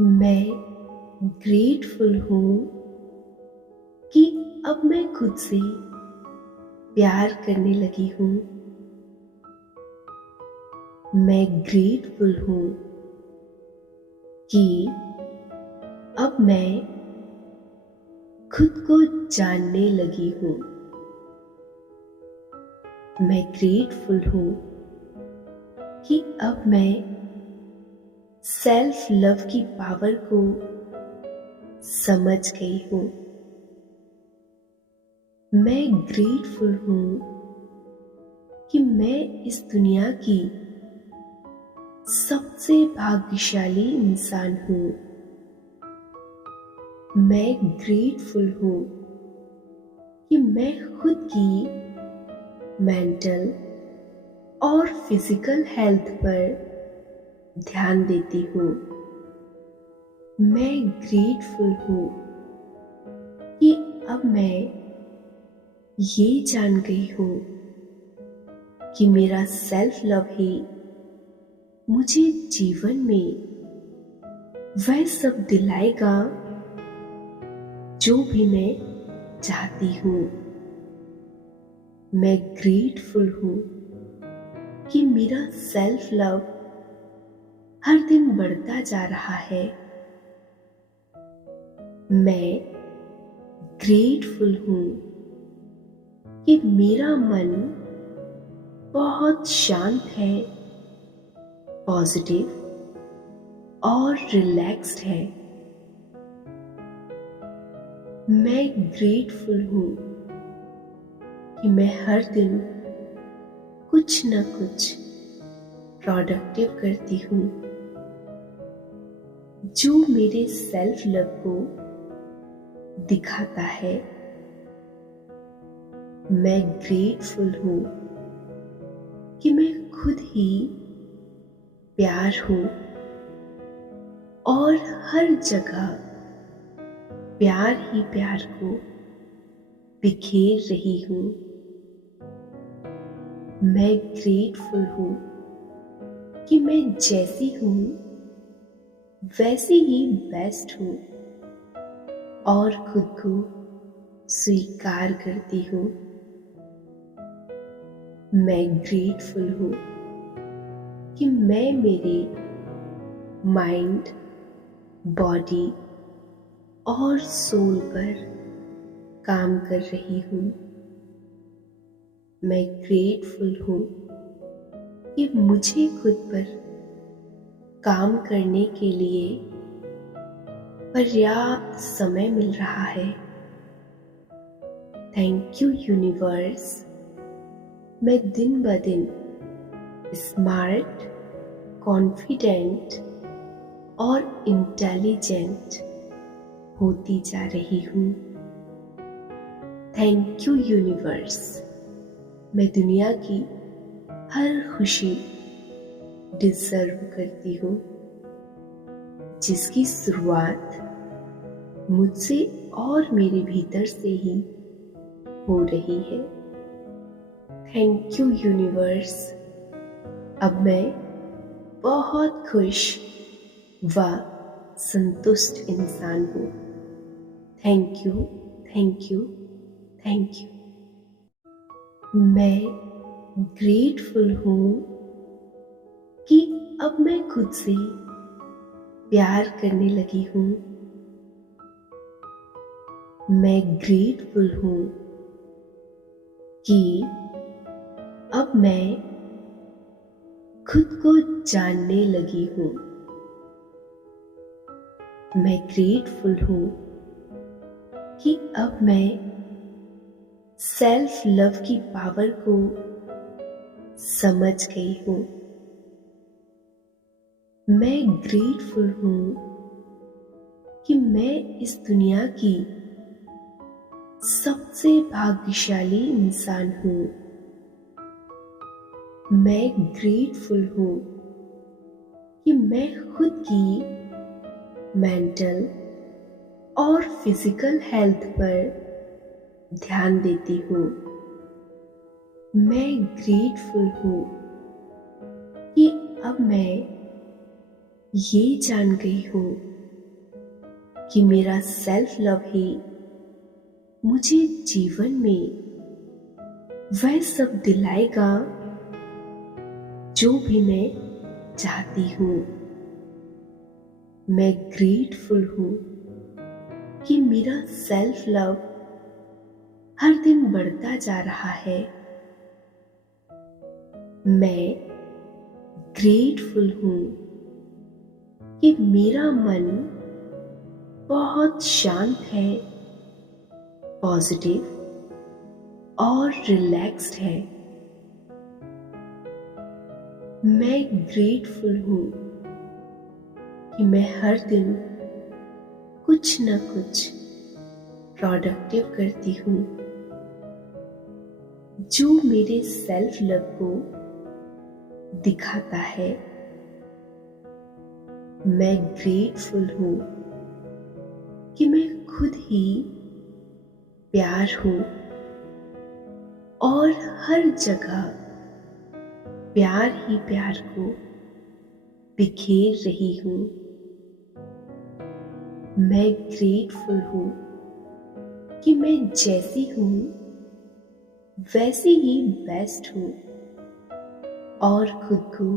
मैं ग्रेटफुल हूँ कि अब मैं खुद से प्यार करने लगी हूँ। मैं ग्रेटफुल हूँ कि अब मैं खुद को जानने लगी हूँ। मैं ग्रेटफुल हूँ कि अब मैं सेल्फ लव की पावर को समझ गई हूँ। मैं ग्रेटफुल हूँ कि मैं इस दुनिया की सबसे भाग्यशाली इंसान हूँ। मैं ग्रेटफुल हूँ कि मैं खुद की मेंटल और फिजिकल हेल्थ पर ध्यान देती हूँ। मैं ग्रेटफुल हूँ कि अब मैं ये जान गई हूँ कि मेरा सेल्फ लव ही मुझे जीवन में वह सब दिलाएगा जो भी मैं चाहती हूँ। मैं ग्रेटफुल हूँ कि मेरा सेल्फ लव हर दिन बढ़ता जा रहा है। मैं ग्रेटफुल हूँ कि मेरा मन बहुत शांत है, पॉजिटिव और रिलैक्स्ड है। मैं ग्रेटफुल हूँ कि मैं हर दिन कुछ न कुछ प्रोडक्टिव करती हूँ जो मेरे सेल्फ लव को दिखाता है। मैं ग्रेटफुल हूँ कि मैं खुद ही प्यार हूँ और हर जगह प्यार ही प्यार को बिखेर रही हूँ। मैं ग्रेटफुल हूँ कि मैं जैसी हूँ वैसी ही बेस्ट हूँ और खुद को स्वीकार करती हूँ। मैं ग्रेटफुल हूँ कि मैं मेरे माइंड, बॉडी और सोल पर काम कर रही हूँ। मैं ग्रेटफुल हूँ कि मुझे खुद पर काम करने के लिए पर्याप्त समय मिल रहा है। Thank you universe. मैं दिन ब दिन स्मार्ट, कॉन्फिडेंट और इंटेलिजेंट होती जा रही हूँ। Thank you universe. मैं दुनिया की हर खुशी डिजर्व करती हूँ जिसकी शुरुआत मुझसे और मेरे भीतर से ही हो रही है। Thank you universe. अब मैं बहुत खुश व संतुष्ट इंसान हूँ। Thank you, thank you, thank you. मैं ग्रेटफुल हूँ कि अब मैं खुद से प्यार करने लगी हूँ। मैं ग्रेटफुल हूँ कि अब मैं खुद को जानने लगी हूँ। मैं ग्रेटफुल हूँ कि अब मैं सेल्फ लव की पावर को समझ गई हूँ। मैं ग्रेटफुल हूँ कि मैं इस दुनिया की सबसे भाग्यशाली इंसान हूँ। मैं ग्रेटफुल हूँ कि मैं खुद की मेंटल और फिजिकल हेल्थ पर ध्यान देती हूँ। मैं ग्रेटफुल हूँ कि अब मैं ये जान गई हूँ कि मेरा सेल्फ लव ही मुझे जीवन में वह सब दिलाएगा जो भी मैं चाहती हूँ। मैं ग्रेटफुल हूँ कि मेरा सेल्फ लव हर दिन बढ़ता जा रहा है। मैं ग्रेटफुल हूँ कि मेरा मन बहुत शांत है, पॉजिटिव और रिलैक्स्ड है। मैं ग्रेटफुल हूँ कि मैं हर दिन कुछ न कुछ प्रोडक्टिव करती हूँ जो मेरे सेल्फ लव को दिखाता है। मैं ग्रेटफुल हूँ कि मैं खुद ही प्यार हूँ और हर जगह प्यार ही प्यार को बिखेर रही हूँ। मैं ग्रेटफुल हूँ कि मैं जैसी हूँ वैसी ही बेस्ट हूँ और खुद को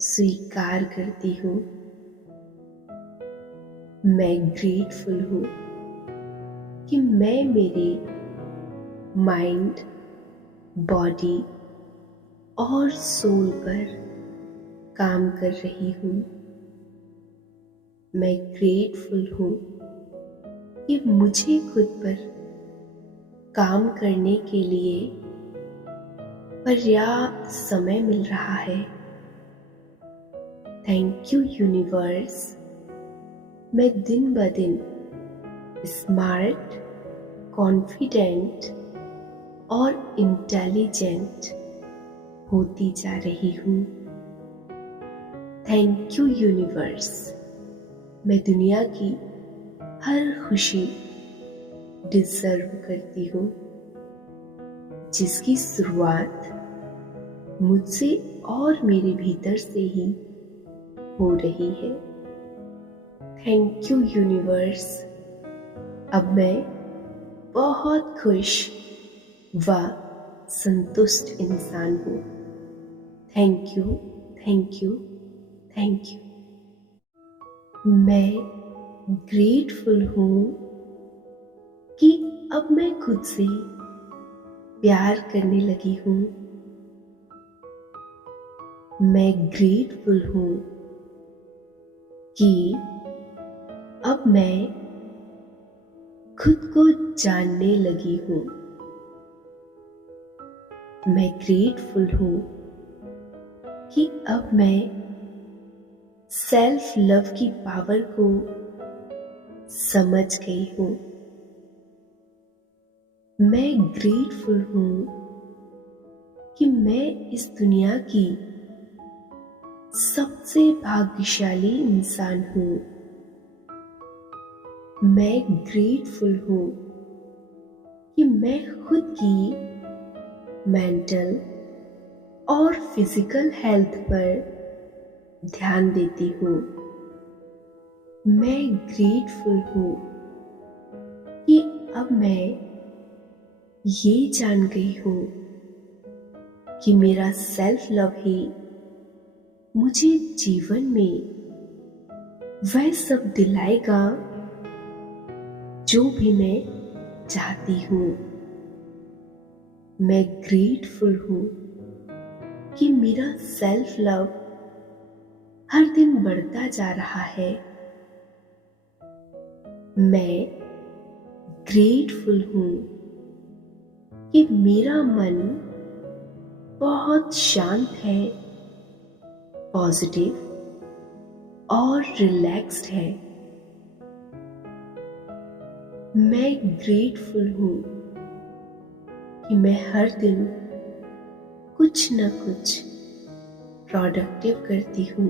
स्वीकार करती हूँ। मैं ग्रेटफुल हूँ कि मैं मेरे माइंड, बॉडी और सोल पर काम कर रही हूँ। मैं ग्रेटफुल हूँ कि मुझे खुद पर काम करने के लिए पर्याप्त समय मिल रहा है। Thank you universe. मैं दिन ब दिन स्मार्ट, कॉन्फिडेंट और इंटेलिजेंट होती जा रही हूँ। Thank you universe. मैं दुनिया की हर खुशी डिजर्व करती हूँ जिसकी शुरुआत मुझसे और मेरे भीतर से ही हो रही है। Thank you universe. अब मैं बहुत खुश व संतुष्ट इंसान हूँ। Thank you, thank you, thank you. मैं ग्रेटफुल हूँ कि अब मैं खुद से प्यार करने लगी हूँ। मैं ग्रेटफुल हूँ कि अब मैं खुद को जानने लगी हूँ। मैं ग्रेटफुल हूँ कि अब मैं सेल्फ लव की पावर को समझ गई हूँ। मैं ग्रेटफुल हूँ कि मैं इस दुनिया की सबसे भाग्यशाली इंसान हूँ। मैं ग्रेटफुल हूँ कि मैं खुद की मेंटल और फिजिकल हेल्थ पर ध्यान देती हूँ। मैं ग्रेटफुल हूँ कि अब मैं ये जान गई हूँ कि मेरा सेल्फ लव ही मुझे जीवन में वह सब दिलाएगा जो भी मैं चाहती हूँ। मैं ग्रेटफुल हूँ कि मेरा सेल्फ लव हर दिन बढ़ता जा रहा है। मैं ग्रेटफुल हूँ कि मेरा मन बहुत शांत है, पॉजिटिव और रिलैक्स्ड है। मैं ग्रेटफुल हूँ कि मैं हर दिन कुछ न कुछ प्रोडक्टिव करती हूँ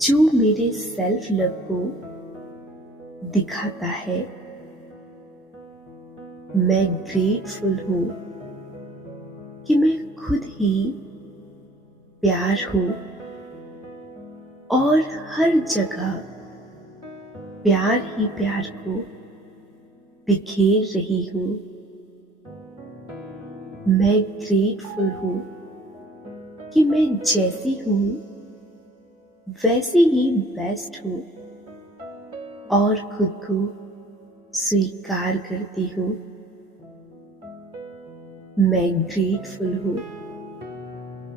जो मेरे सेल्फ लव को दिखाता है। मैं ग्रेटफुल हूँ कि मैं खुद ही प्यार हूँ और हर जगह प्यार ही प्यार को बिखेर रही हूँ। मैं ग्रेटफुल हूँ कि मैं जैसी हूँ वैसी ही बेस्ट हूँ और खुद को स्वीकार करती हूँ। मैं ग्रेटफुल हूँ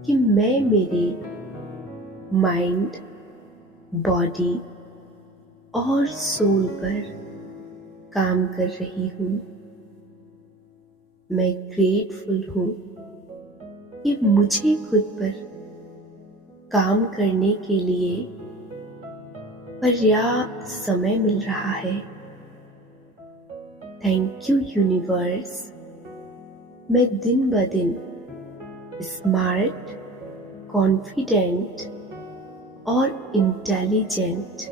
कि मैं मेरे माइंड, बॉडी और सोल पर काम कर रही हूँ। मैं ग्रेटफुल हूँ कि मुझे खुद पर काम करने के लिए पर्याप्त समय मिल रहा है। Thank you universe. मैं दिन ब दिन स्मार्ट, कॉन्फिडेंट और इंटेलिजेंट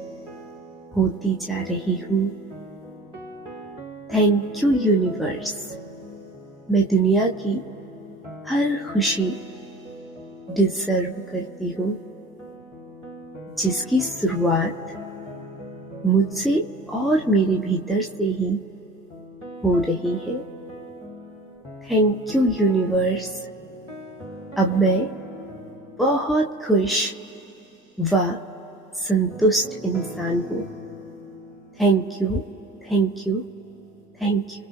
होती जा रही हूँ। Thank you universe. मैं दुनिया की हर खुशी डिजर्व करती हूँ जिसकी शुरुआत मुझसे और मेरे भीतर से ही हो रही है। Thank you universe. अब मैं बहुत खुश व संतुष्ट इंसान हूँ। Thank you, thank you, thank you.